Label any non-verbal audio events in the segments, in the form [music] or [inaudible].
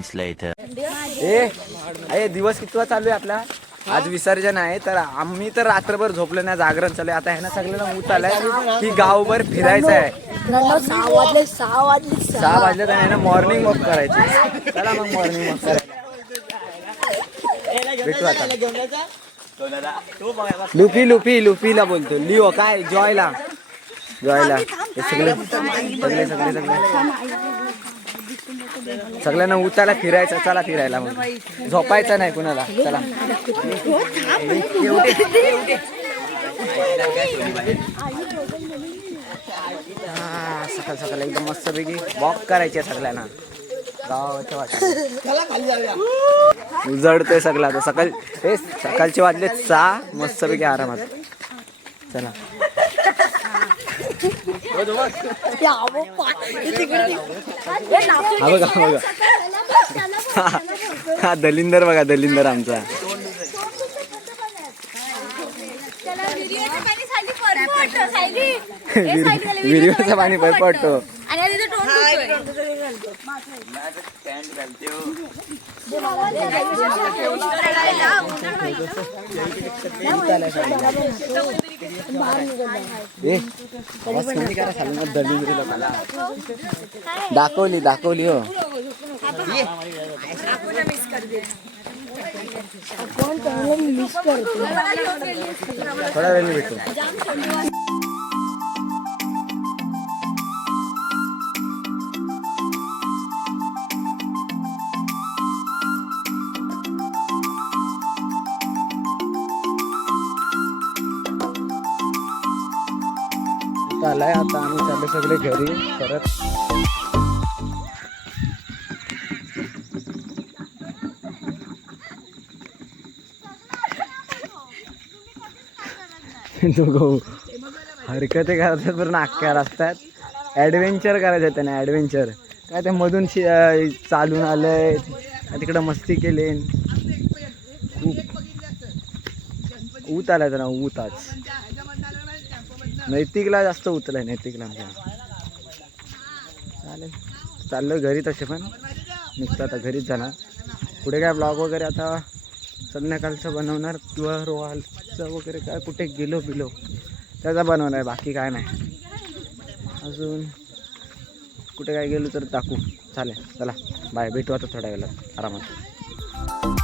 moments later. ए अरे दिवस कितवा चालू आहे आपला? आज विसर्जन आहे तर आम्ही तर रात्रभर झोपलो नाही जागरण चालू आहे. आता ह्यानं सगळ्यांना ऊत आलाय की गावभर फिरायचं आहे. सहा वाजले सहा वाजले सहा वाजले तर आहे. मॉर्निंग वॉक करायची चला मग मॉर्निंग वॉक करायला. भेटू आता. लुपीला लुफी बोलतो. लिओ काय? जॉयला. जॉयला. हे सगळे सगळे सगळे सगळे. सगळ्यांना उताला फिरायचं चला फिरायला मग झोपायचं नाही कुणाला. चला. सकाळ सकाळ एकदम मस्त पैकी वॉक करायचे सगळ्यांना. गावाच्या वाटत उजडतोय सगळं आता. सकाळ हे सकाळचे वाजले सहा. मस्त पैकी आरामात. चला. हा बघा हा बघा हा दलिंदर बघा दलिंदर आमचा. विहिरीवरचं पाणी पडतो. आणि तिथे तोंड ए आवाज कमी करा चालू ना दलिंदरीला मला दाखवली दाखवली हो मिस करतो थोड्या वेळ भेटू आलाय आता आम्ही चालले सगळे घरी. परत दोघं हरकती करतात पण अख्ख्या रस्त्यात ॲडव्हेंचर करायचं त्यांना त्याने ॲडव्हेंचर काय ते मधून शि- चालून आलंय. तिकडं मस्ती केली. खूप. ऊत आलाय त्यांना ऊत आज नैतिकला जास्त उतरलाय नैतिकला आमच्या चालेल. चाललो घरी तसे पण. निघतो आता घरीच जाणार. पुढे काय ब्लॉग वगैरे आता संध्याकाळचं बनवणार किंवा रोहालचं वगैरे काय कुठे गेलो बिलो त्याचा बनवणार बाकी काय नाही. अजून कुठे काय गेलो तर टाकू चालेल चला. बाय भेटू आता थोड्या वेळात. आरामात.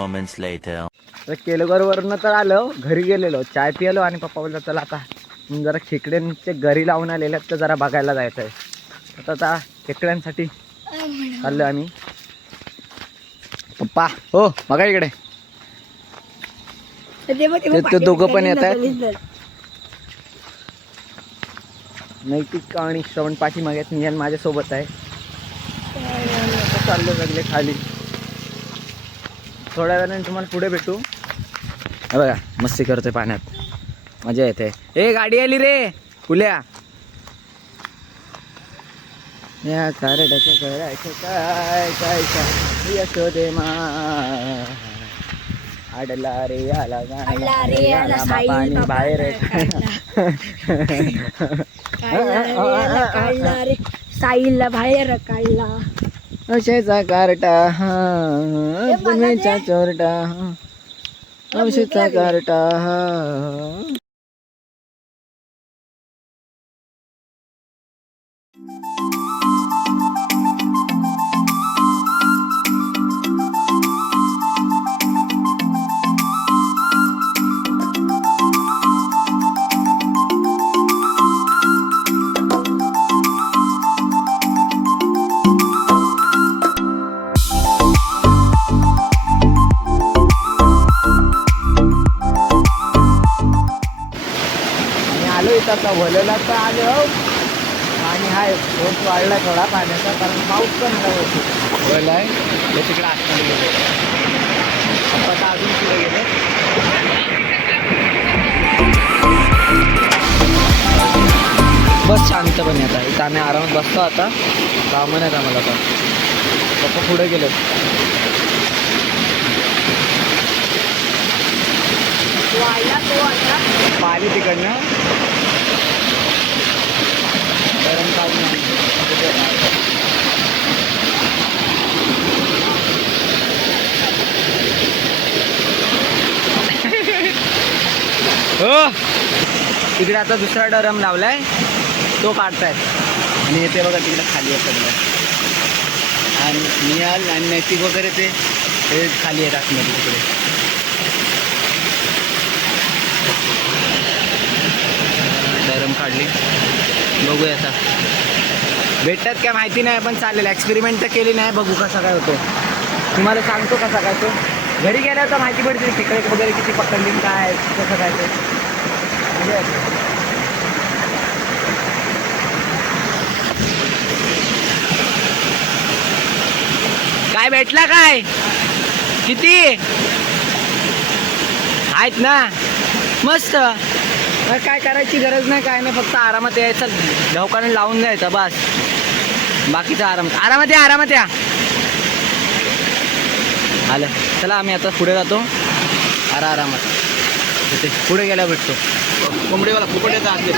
Moments later. तर केलगरवरनं तर आलो घरी गेलेलो चाय पिलो आणि पप्पा बोलला चला आता जरा खेकड्यांचे घरी लावून आलेले तर जरा बघायला जायचं आहे आता आता खेकड्यांसाठी चाललो आम्ही. पप्पा हो बघा इकडे. ते- दोघं पण येत आहेत. नैतिक आणि श्रवण पाठी मागेत नियन माझ्यासोबत आहे. चाललो सगळे खाली. थोड्या वेळाने तुम्हाला पुढे भेटू. हे बघा मस्ती करतोय पाण्यात. मजा येते. ए गाडी आली रे. फुल्या या कारडाचं करायचं काय काय काय. यशोदे मा. आडला रे आला आला रे, आला पाणी बाहेर. [laughs] काढला रे. साईला बाहेर काढला. अशेचा कार्टा हा चोरटा हा. औषधचा कार्टा हा. वाढला आहे थोडा पाण्याचा कारण पाऊस पण व्हायला आहे. तिकडे आतमध्ये गेले. आता अजून पुढे गेले. बस शांत पण येत इथं आम्ही आरामात बसतो आता. काम नाही का मला पप्पा पुढे गेले. पाणी तिकडनं. गरम पाणी हो तिकडे आता दुसरा डरम लावलाय. तो काढतायत. आणि येते बघा तिकडे खाली आहे सगळं. आणि नियाल आणि नैतिक वगैरे ते खाली आहे आतमध्ये तिकडे. डरम काढली. बघूया आता. भेटतात काय माहिती नाही पण चालेल. एक्सपेरिमेंट तर केली नाही. बघू कसा काय होतो. तुम्हाला सांगतो कसा काय तो घरी गेल्यावर तर माहिती पडते तिकडे वगैरे किती पकडली काय कसं काय ते. काय भेटला काय? किती? आहेत ना. मस्त. मग काय करायची गरज नाही काय नाही फक्त आरामात यायचं. ढवकाने लावून जायचं बस. बाकीचा आराम आरामात या आरामात या. आलं. चला आम्ही आता पुढे जातो. आरा आरामात. तिथे पुढे गेल्या भेटतो. कोंबडीवाला फुकट येतं आतले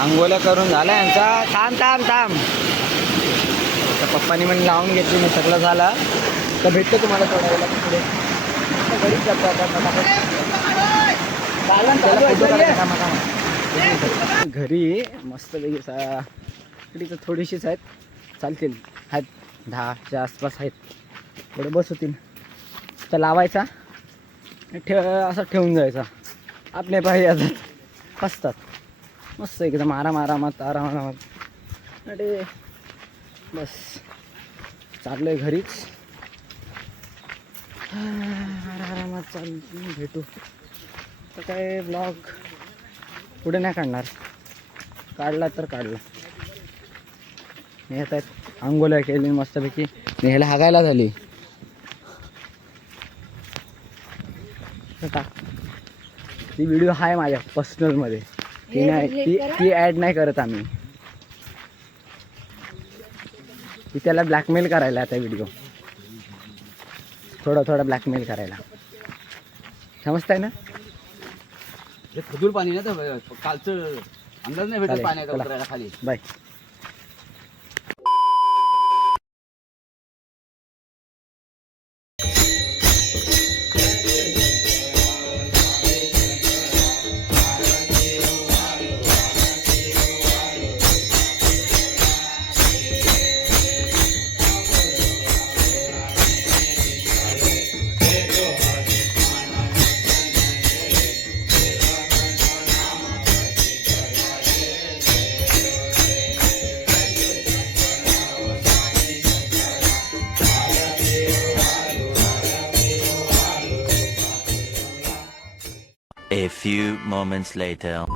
आंघोळ्या करून झाला यांचा. थांब थांब थांब. तर पप्पानी पण लावून घेतली मी सगळं झालं. तर भेटतो तुम्हाला थोड्या वेळेला पुढे. घरीच जातो आता फटाफट. त्याला photo काढायचा कामा कामा. घरी मस्त सा इकडे थोडीशीच आहेत. चालतील. आहेत. दहाच्या आसपास आहेत. थोडे बस होतील तर लावायचा. ठेव असं ठेवून जायचा. आपले पाहिजे असतात मस्त एकदम आराम आरामात आराम आरामात अरे बस. चाललो आहे घरीच आरामात चाल भेटू. तर काय ब्लॉग पुढे नाही काढणार. काढला तर काढला. येत आहेत. आंघोळ्या केली मस्तपैकी. ह्याला हागायला झाली. ती व्हिडिओ आहे माझ्या पर्सनलमध्ये ती नाही ती. ती ॲड नाही करत आम्ही. ती त्याला ब्लॅकमेल करायला आता व्हिडिओ थोडं थोडं ब्लॅकमेल करायला. समजताय ना? हे खजूर पाणी ना तर कालचं अंदाज नाही भेटत पाण्याचा. उतरायला खाली बाय moments later.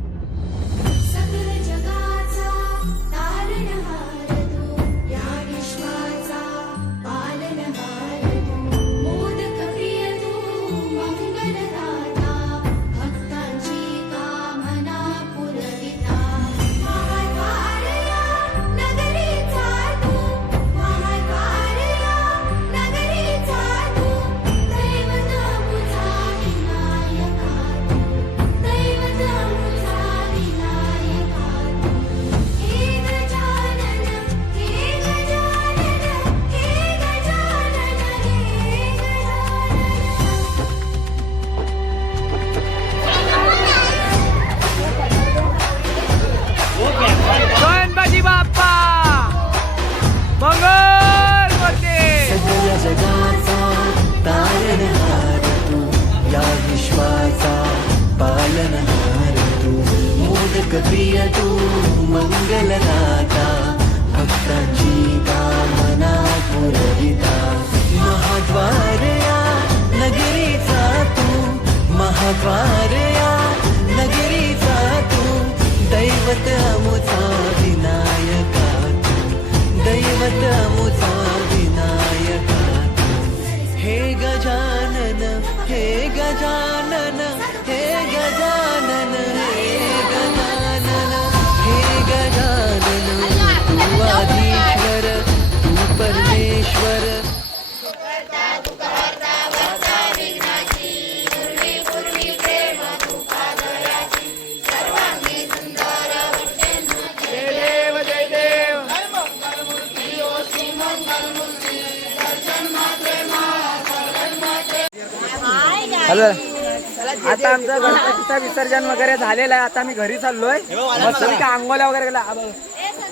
झालं. आता आमचं गणपतीचं विसर्जन वगैरे झालेलं आहे. आता मी घरी चाललोय. मस्त का अंगोल्या वगैरे गेला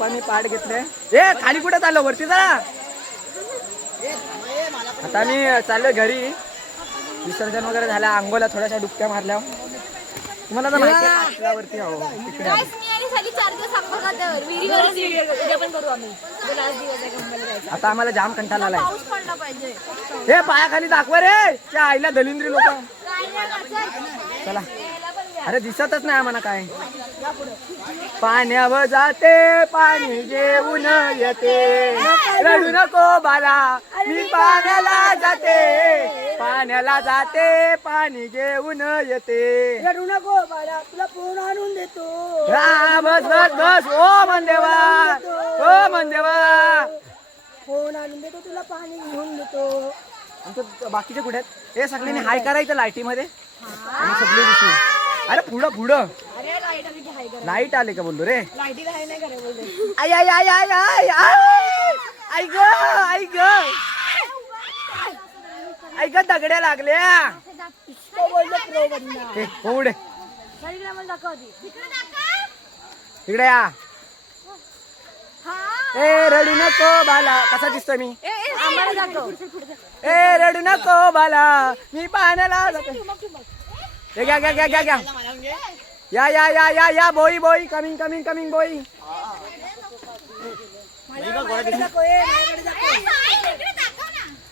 पाणी पाठ घेतले. ए खाली कुठे चाललो? वरती जरा आता मी चाललोय घरी. विसर्जन वगैरे झालं. अंगोल्या थोड्याशा डुबक्या मारल्या. तुम्हाला तर माहिती आहे कासलावरती हो तिकडे आहे. मी आणि साली चार दिवस अंघोळ विहिरीवर उद्या पण करू आम्ही. लास्ट दिवस आहे गंगाला जायचं आता आम्हाला जाम कंटाळा आलाय. पाऊस पडला पाहिजे. हे पायाखाली दाखवा रे त्या आईला दलिंद्री लोक. चल. अरे दिसतच नाही आम्हाला काय. पाण्यावर जाते पाणी घेऊन येते. रडू नको बाला मी पाण्याला जाते. पाण्याला जाते पाणी घेऊन येते. रडू नको बाळा तुला फोन आणून देतो. हा, बस बस बस. ओ मनदेवा ओ मनदेवा फोन आणून देतो तुला पाणी घेऊन देतो. आमचं बाकीचे कुठे आहेत? हे सगळ्यांनी हाय करायचं लाईटीमध्ये. आणि सगळे दिसू. अरे पुढं पुढं. अरे लाइट आली की हाय कर लाइट आले का बोललो रे? आई आई आई आई आई आई. आई ग आई ग. आई ग दगड्या लागल्या. तो बोललो प्रो बंदा उडे सगळीकडे मला दाखव आधी. इकडे या. हा. ए रडू नको बाला. कसा दिसतोय मी? ए, रडू नको बाला. मी पाण्याला जातो घ्या घ्या घ्या घ्या घ्या या या या या या बोई बोई कमिंग कमिंग कमिंग बोई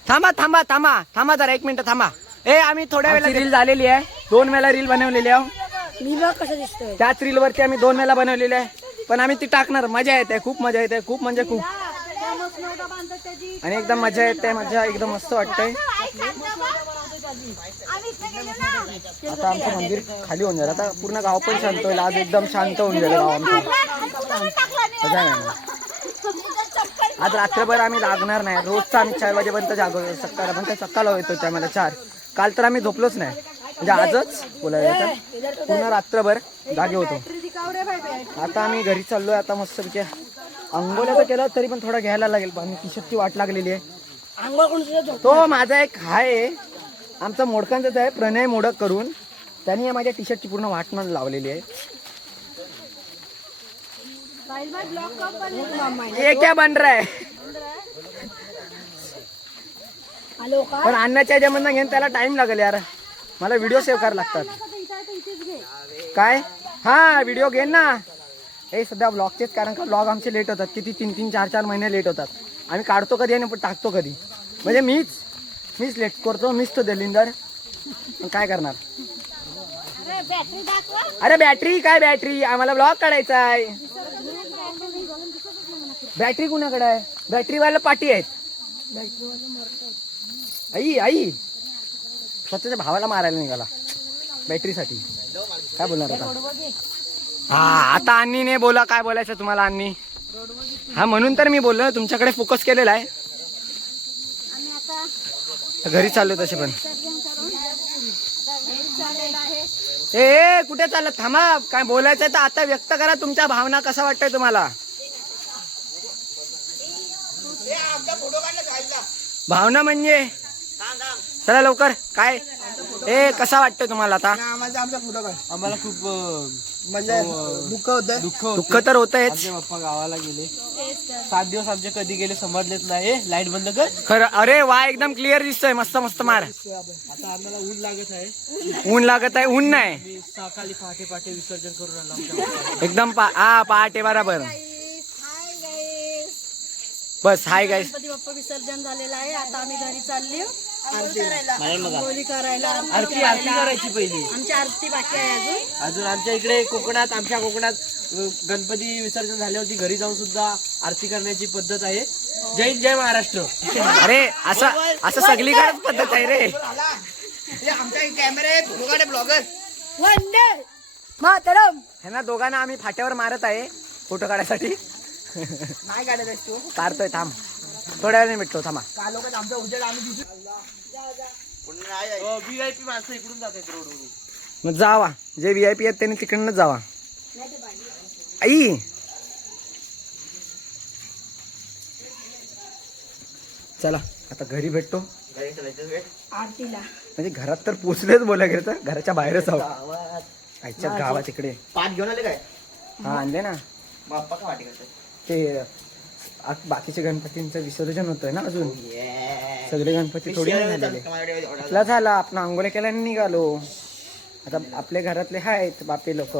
थांबा थांबा थांबा थांबा जरा एक मिनिट थांबा. ए आम्ही थोड्या वेळा रील झालेली आहे. दोन वेळा रील बनवलेली आहे. मी बघ कसं दिसतोय. त्याच रील वरती आम्ही दोन वेळा बनवलेली आहे. पण आम्ही ती टाकणार. मजा येते खूप मजा येते खूप म्हणजे खूप. आणि एकदम मजा येते मजा एकदम मस्त वाटतंय. आता आमचं मंदिर खाली होऊन जाईल. आता पूर्ण गाव पण शांत होईल. आज एकदम शांत होऊन जाईल गाव आमचं. आज रात्रभर आम्ही लागणार नाही. रोजचा आम्ही चार वाजेपर्यंत जागो सकाळ पण सकाळ येतो त्या मला चार. काल तर आम्ही झोपलोच नाही. म्हणजे आजच बोलायला तर पूर्ण रात्रभर जागे होतो. आता आम्ही घरी चाललोय. आता मस्त अंघोल्याचं केलं तरी पण थोडं घ्यायला लागेल. पण शर्टची वाट लागलेली आहे. तो माझा एक आहे आमचा मोडकांचाच आहे. प्रणय मोडक करून त्यांनी या माझ्या टी शर्टची पूर्ण वाटण लावलेली आहे. ये क्या बन रहा है? पण अन्नाच्या याच्यामधनं घेऊन त्याला टाइम लागेल यार. मला व्हिडिओ सेव्ह करायला लागतात. काय? हा व्हिडिओ घेईन ना. हे सध्या ब्लॉगचेच कारण का ब्लॉग आमचे लेट होतात. किती तीन तीन चार चार महिने लेट होतात. आम्ही काढतो कधी आणि पण टाकतो कधी? म्हणजे मीच. मीच लेट करतो मीच तो दलिंदर. काय करणार? अरे बॅटरी काय बॅटरी आम्हाला ब्लॉग काढायचा आहे. बॅटरी कुणाकडे आहे? बॅटरीवाला पाठी आहेत. आई आई. स्वतःच्या भावाला मारायला निघाला. बॅटरीसाठी काय बोलणार आता? हा आता अन्नीने बोला काय बोलायचं तुम्हाला अन्नी? हा म्हणून तर मी बोललो तुमच्याकडे फोकस केलेला आहे. घरी चाललो तसे पण. ए कुठे चाललं थांबा काय बोलायचंय तर आता व्यक्त करा. तुमच्या भावना कसा वाटतंय तुम्हाला? भावना म्हणजे? चला लवकर. काय? ए कसा वाटतंय तुम्हाला आता? आम्हाला खूप अं, म्हणजे दुःख होतं दुःख होतं. दुःख तर होतच आमचे पप्पा गावाला गेले. सात दिवस आमचे कधी गेले समजलेच नाही. लाइट बंद कर. खरं अरे वा एकदम क्लिअर दिसतोय मस्त मस्त मार. आता आम्हाला ऊन लागत आहे. ऊन लागत आहे ऊन नाही. मी सकाळी पहाटे पहाटे विसर्जन करून आलो आमच्या. एकदम पा हा पहाटे बराबर. बस हाय गाईस गणपती बाप्पा विसर्जन झालेलं आहे. आता आम्ही घरी चालली. आंघोळी करायला. आरती आरती करायची पहिली. आमची आरती बाकी आहे अजून. अजून आमच्या इकडे कोकणात आमच्या कोकणात गणपती विसर्जन झाल्यावरती घरी जाऊन सुद्धा आरती करण्याची पद्धत आहे. जय हिंद, जय महाराष्ट्र. अरे असं असं सगळीकडेच पद्धत आहे रे. वंदे मातरम. ह्यांना दोघांना आम्ही फाट्यावर मारत आहे फोटो काढायसाठी. नाही काढत तू. काढतोय थांब. थोड्या वेळाने भेटतो थांबा. व्हीआयपी माणसं इकडून जात आहेत रोडवरून मग जावा. जे व्ही आय पी आहेत त्यांनी तिकडनंच जावा. आई! चला आता घरी भेटतो. आरतीला. म्हणजे घरात तर पोचलेच बोला गेलं तर घराच्या बाहेरच आहोत. आईच्या गावात इकडे. पाठ घेऊन आले काय? हा आणले ना. बाप्पा का वाटी करते ते आ- बाकीचे गणपतींचं विसर्जन होतंय ना अजून? सगळे गणपती थोडी नाही झालेले. आपला झाला आपण आंघोळ्या केल्या आणि निघालो. आता आपल्या घरातले आहेत बापे लोक.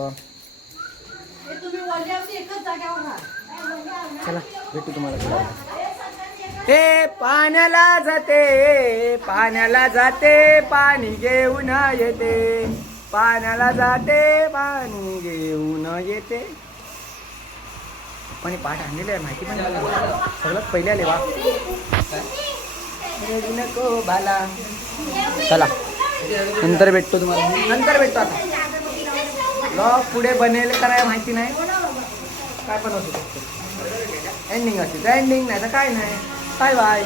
चला भेटू तुम्हाला पुढे. हे पाण्याला जाते पाण्याला जाते पाणी घेऊन येते. पाण्याला जाते पाणी घेऊन येते. पण हे पाठ आणलेले आहे माहिती पण नाही मला. सगळ्यात पहिले आले बा रडू नको बाला. चला नंतर भेटतो तुम्हाला. नंतर भेटतो आता. ब्लॉग पुढे बनेल का नाही माहिती नाही. काय पण असू शकतो. एंडिंग असते एंडिंग नाही तर काय नाही. Bye bye